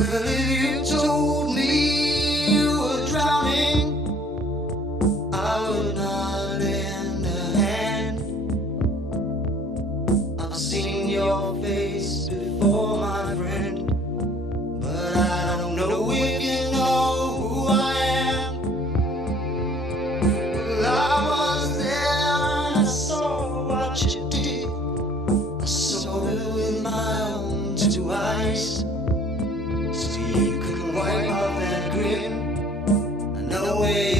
Well, if you told me you were drowning, I would not lend a hand. I've seen your face before, my friend, but I don't know if you know who I am. Well, I was there and I saw what you did. I saw it with my own two eyes. So you could wipe off that grin. No way